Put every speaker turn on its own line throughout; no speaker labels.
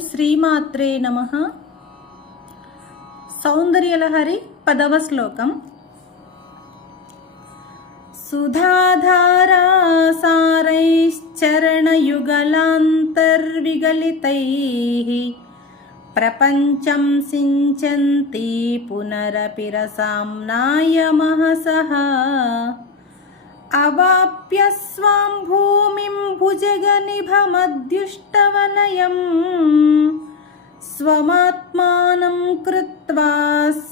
శ్రీమాత్రే నమ. సౌందర్యలహరి పదవ శ్లోకం. సుధాధారాసారైశ్చరణయుగలాంతర్విగలితైः. ప్రపంచం సించంతి పునరపి రసాంనాయ మహసः. అవాప్య స్వాం భూమిం భుజగనిభమద్యుష్టవలయం స్వమాత్మానం కృత్వా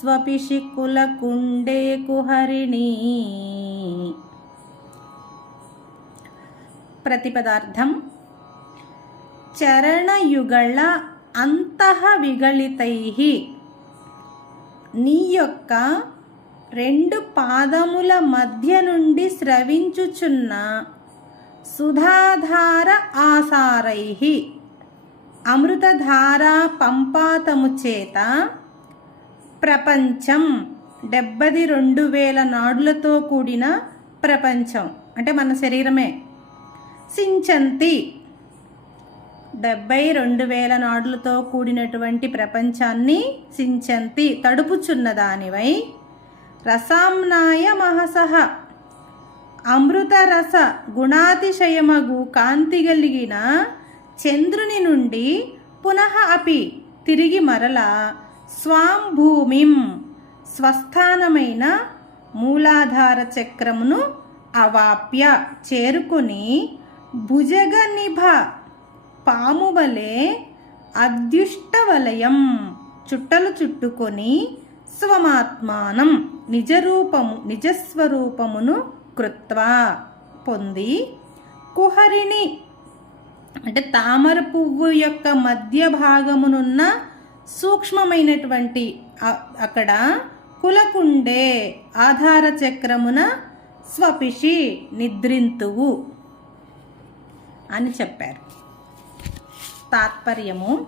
స్వపిషి కులకుండే కుహరిణీ ప్రతిపదార్థం చరణయుగళ అంతః విగళితై నీ యొక్క రెండు పాదముల మధ్య నుండి స్రవించుచున్న సుధాధార ఆసారై। అమృతధారా పంపాతము చేత ప్రపంచం డెబ్బది రెండు వేల నాడులతో కూడిన ప్రపంచం. అంటే మన శరీరమే. సించంతి. డెబ్బై రెండు వేల నాడులతో కూడినటువంటి ప్రపంచాన్ని సించంతి. తడుపుచున్న దానివై రసాంనాయ మహసహ అమృతరస గుణాతిశయమగు కాంతి కలిగిన చంద్రుని నుండి పునః అపి తిరిగి మరల స్వాం భూమిం స్వస్థానమైన మూలాధార చక్రమును అవాప్య చేరుకుని భుజగ నిభ పామువలే అద్యుష్టవలయం చుట్టలు చుట్టుకొని స్వమాత్మానం నిజరూపము నిజస్వరూపమును కృత్వా పొంది కుహరిణి అంటే తామర పువ్వు యొక్క మధ్య భాగమునున్న సూక్ష్మమైనటువంటి అక్కడ కులకుండే ఆధార చక్రమున స్వపిషి నిద్రింతువు అని చెప్పారు. తాత్పర్యము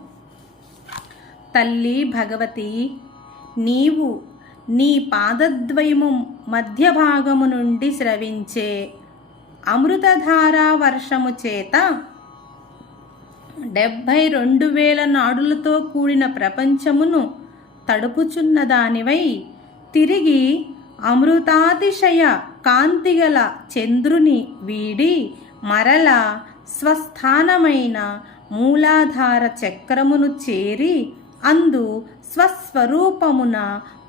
తల్లి భగవతి నీవు నీ పాదద్వయము మధ్య భాగము నుండి స్రవించే అమృతధారా వర్షము చేత డెబ్భై రెండు వేల నాడులతో కూడిన ప్రపంచమును తడుపుచున్న దానివై తిరిగి అమృతాతిశయ కాంతిగల చంద్రుని వీడి మరల స్వస్థానమైన మూలాధార చక్రమును చేరి అందు స్వస్వరూపమున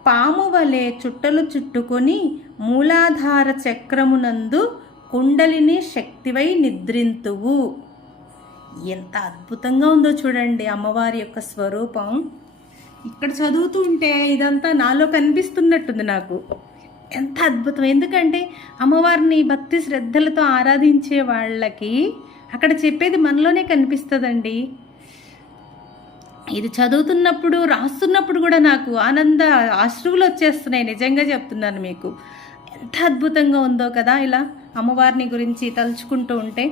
పాము వలె చుట్టలు చుట్టుకొని మూలాధార చక్రమునందు కుండలిని శక్తివై నిద్రింతువు. ఎంత అద్భుతంగా ఉందో చూడండి అమ్మవారి యొక్క స్వరూపం. ఇక్కడ చదువుతూ ఉంటే ఇదంతా నాలో కనిపిస్తున్నట్టుంది నాకు. ఎంత అద్భుతం. ఎందుకంటే అమ్మవారిని భక్తి శ్రద్ధలతో ఆరాధించే వాళ్ళకి అక్కడ చెప్పేది మనలోనే కనిపిస్తుందండి. ఇది చదువుతున్నప్పుడు రాస్తున్నప్పుడు కూడా నాకు ఆనంద అశ్రువులు వచ్చేస్తున్నాయి. నిజంగా చెప్తున్నాను మీకు. ఎంత అద్భుతంగా ఉందో కదా ఇలా అమ్మవారిని గురించి తలుచుకుంటూ ఉంటే.